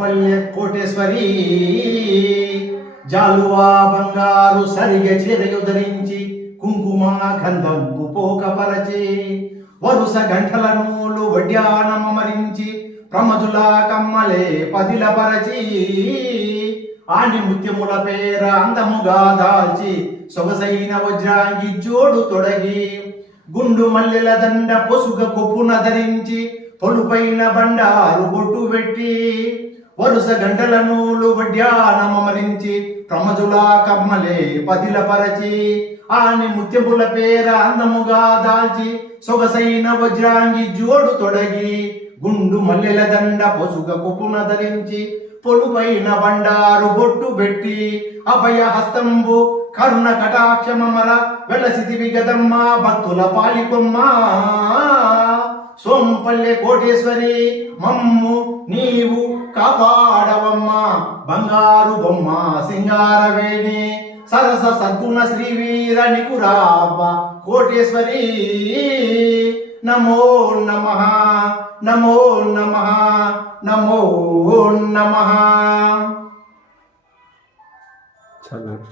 సోంపల్లె కోటేశ్వరి జాలువా బంగారు సరిగ చీరయు ధరించి కుంకుమ గంధంపు పోకపరచి వరుస గంటల నూలు వడ్యానమరించి ప్రమజుల కమ్మలే పదిలపరచి ఆని ముత్యముల పేర అందముగా దాల్చి సొగసైన వజ్రాంగి జోడు తొడగి గుండు మల్లెల దండ పొసుగ కొప్పున ధరించి పొలుపైన బండారు బొట్టు పెట్టి వరుస గంటల నూలు వడ్యానమరించి ప్రమజుల కమ్మలే పదిలపరచి ఆని ముత్యముల పేర అందముగా దాల్చి సొగసైన వజ్రాంగి జోడు తొడగి గుండు మల్లెల దండ పొసుగ కొప్పున ధరించి పొలుపైన బండారు బొట్టు పెట్టి అభయ హస్తంబు కరుణ కటాక్షమర వెలసిదివి గదమ్మ భక్తుల పాలికొమ్మ సోంపల్లె కోటేశ్వరి మమ్ము నీవు కాపాడవమ్మ బంగారు బొమ్మ సింగారవేణి సరస సద్గుణ శ్రీవీర నికురాబ కోటేశ్వరి నమో నమః నమో నమః నమో నమః.